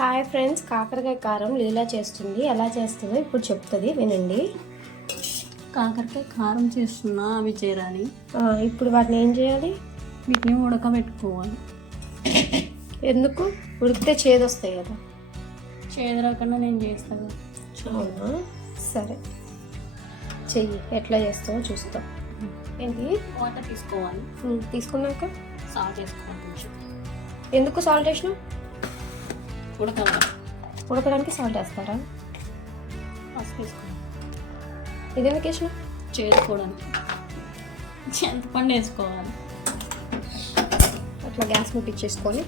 Hi friends కాకరకాయ కారం లీలా చేస్తుంది. ఎలా చేస్తుందో ఇప్పుడు చెప్తుంది వినండి. కాకరకాయ కారం చేస్తున్నా అవి చేరాలి. ఇప్పుడు వాటిని ఏం చేయాలి? వీటిని ఉడకబెట్టుకోవాలి. ఎందుకు? ఉడికితే చేదొస్తాయి కదా. చేదు రాకుండా నేను చేస్తాను అవునా? సరే. చెయ్యి ఎట్లా చేస్తావో చూస్తాం. ఏంటి? వాటర్ తీసుకోవాలి. తీసుకున్నాక? సాల్ట్ వేసుకోవాలి ఎందుకు సాల్ట్ వేసినావు? ఉడకాలి ఉడకడానికి సాల్ట్ వేస్తారా? పసుపు ఎందుకు వేసినావు? చేదుకోవడానికి. చింతపండు వేసుకోవాలి. అట్లా గ్యాస్ ముట్టించేసుకొని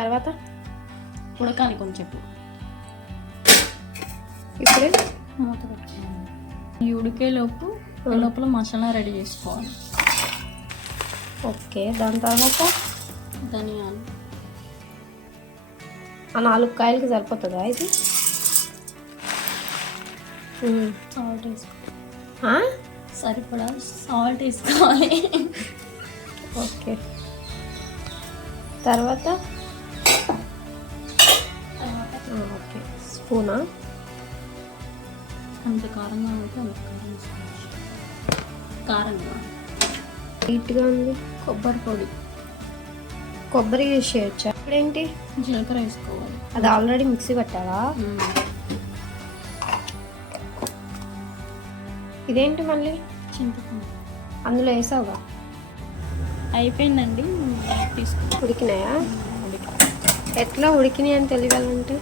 తర్వాత? ఉడకాలి కొంచెం. ఇప్పుడే? మూత పెట్టుకోవాలి ఈ ఉడికేలోపు లోపల మసాలా రెడీ చేసుకోవాలి. ఓకే దాని తర్వాత? ధనియాలు. ఆ నాలుగు కాయలకి సరిపోతుందా ఇది. సాల్ట్ వేసుకోవాలి ఆ? సరిపడా? సాల్ట్ వేసుకోవాలి. ఓకే. తర్వాత? ఓకే. స్పూనా? అంత కారంగా ఉంటే అంత కారం కారంగా. నీట్గా ఉంది. కొబ్బరి పొడి. కొబ్బరి యూజ్ చేయొచ్చా? ఇప్పుడేంటి? జీలకర్ర వేసుకోవాలి. అది ఆల్రెడీ మిక్సీ పెట్టావా ఇదేంటి మళ్ళీ? చింతపండు. అందులో వేసావుగా? అయిపోయిందండి. తీసుకో ఉడికినాయా. ఎట్లా ఉడికినాయి అని తెలియాలంటే?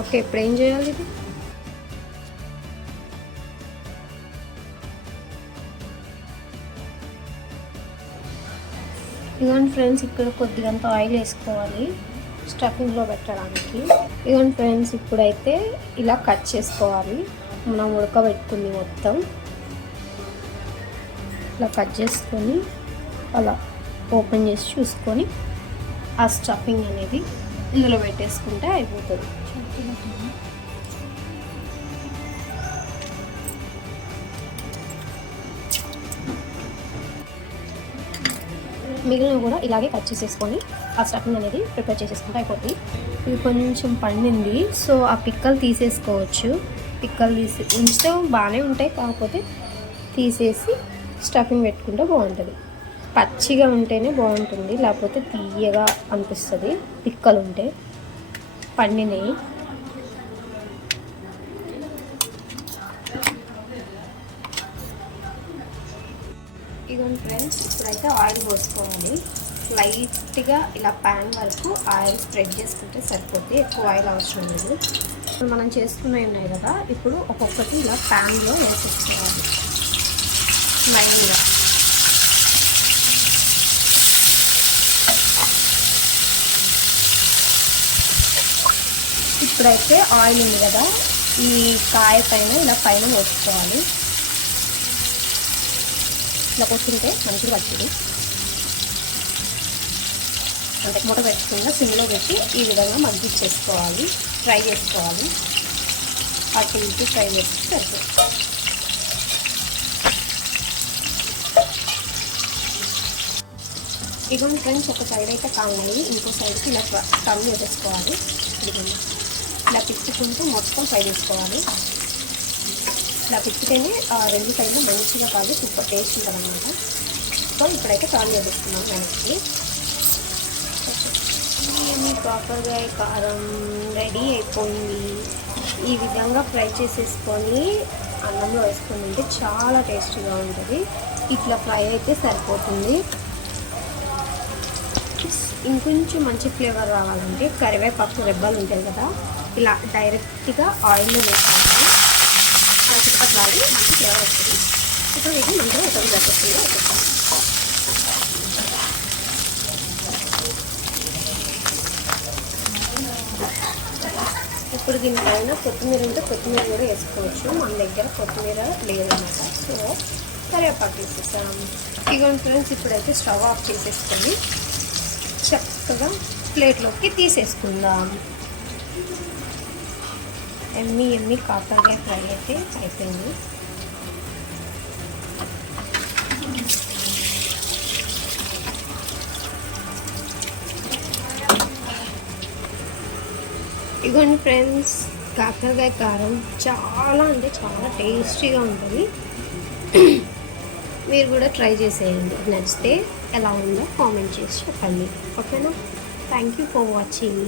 ఓకే ఇప్పుడు ఏం చేయాలి ఇది? ఇదిగోండి ఫ్రెండ్స్ ఇక్కడ కొద్దిగంత ఆయిల్ వేసుకోవాలి స్టఫింగ్లో పెట్టడానికి. ఇదిగోండి ఫ్రెండ్స్ ఇప్పుడైతే ఇలా కట్ చేసుకోవాలి. మనం ఉడకబెట్టుకుంది మొత్తం. ఇలా కట్ చేసుకొని అలా ఓపెన్ చేసి చూసుకొని ఆ స్టఫింగ్ అనేది ఇందులో పెట్టేసుకుంటే అయిపోతుంది. మిగిలిన కూడా ఇలాగే కట్ చేసేసుకొని ఆ స్టఫింగ్ అనేది ప్రిపేర్ చేసేసుకుంటే అయిపోతుంది ఇది కొంచెం పండింది సో ఆ పిక్కలు తీసేసుకోవచ్చు. పిక్కలు తీసి ఉంచితే బాగానే ఉంటాయి కాకపోతే తీసేసి స్టఫింగ్ పెట్టుకుంటే బాగుంటుంది. పచ్చిగా ఉంటేనే బాగుంటుంది లేకపోతే తీయగా అనిపిస్తుంది. పిక్కలు ఉంటే పండినవి. ఇదిగోండి ఫ్రెండ్స్ ఇప్పుడైతే ఆయిల్ పోసుకోవాలి. లైట్గా ఇలా ప్యాన్ వరకు ఆయిల్ స్ప్రెడ్ చేసుకుంటే సరిపోతుంది ఎక్కువ ఆయిల్ అవసరం లేదు. ఇప్పుడు మనం చేసుకునే ఉన్నాయి కదా ఇప్పుడు ఒక్కొక్కటి ఇలా ప్యాన్లో వేసేసుకోవాలి. లైన్గా ఇప్పుడైతే ఆయిల్ ఉంది కదా ఈ కాయ పైన ఇలా పైన వేసుకోవాలి ఇట్లా కొట్టుంటే మంచిగా పట్టింది. అంటే మూట పెట్టకుండా సిమ్లో పెట్టి ఈ విధంగా మగ్గిచ్చేసుకోవాలి. ఫ్రై చేసుకోవాలి. అటు ఇటు ఫ్రై చేసి సరిపోతుంది. ఇదిగోండి ఫ్రెండ్స్ ఒక సైడ్ అయితే కావాలి. ఇంకో సైడ్కి ఇలా టర్న్ చేసేసుకోవాలి ఇదిగోండి. ఇలా తిప్పుకుంటూ మొత్తం ఫ్రై చేసుకోవాలి. ఇట్లా పిచ్చితేనే రెండు సైడ్లు మంచిగా కాదు సూపర్ టేస్ట్ ఉంటుంది అనమాట సో ఇప్పుడైతే కాల్ చేస్తున్నాం వెనక్కి ఏమి ప్రాపర్గా కారం రెడీ అయిపోయింది. ఈ విధంగా ఫ్రై చేసేసుకొని అన్నంలో వేసుకొని ఉంటే చాలా టేస్టీగా ఉంటుంది. ఇట్లా ఫ్రై అయితే సరిపోతుంది. ఇంకొంచెం మంచి ఫ్లేవర్ రావాలంటే కరివేపాకు రెబ్బలు ఉంటాయి కదా ఇలా డైరెక్ట్గా ఆయిల్లో వేసుకోవాలి. చుట్టుపక్కల మంచి ఫ్లేవర్ వస్తుంది ఇప్పుడు ఇది మంచిగా ఒక జరుగుతుంది ఇప్పుడు దీనిపైన కొత్తిమీర ఉంటే కొత్తిమీర కూడా వేసుకోవచ్చు. మన దగ్గర కొత్తిమీర లేదన్నమాట. సో కరివేపాకు వేసేసాం. ఇగోండి ఫ్రెండ్స్ ఇప్పుడైతే స్టవ్ ఆఫ్ చేసేసుకొని చక్కగా ప్లేట్లోకి తీసేసుకుందాం. ఎమ్మి ఎమ్మి కాకరకాయ ఫ్రై అయితే అయిపోయింది. ఇదిగోండి ఫ్రెండ్స్ కాకరకాయ కారం చాలా అంటే చాలా టేస్టీగా ఉంటుంది. మీరు కూడా ట్రై చేసేయండి. నచ్చితే ఎలా ఉందో కామెంట్ చేసి చెప్పండి. ఓకేనా? Thank you for watching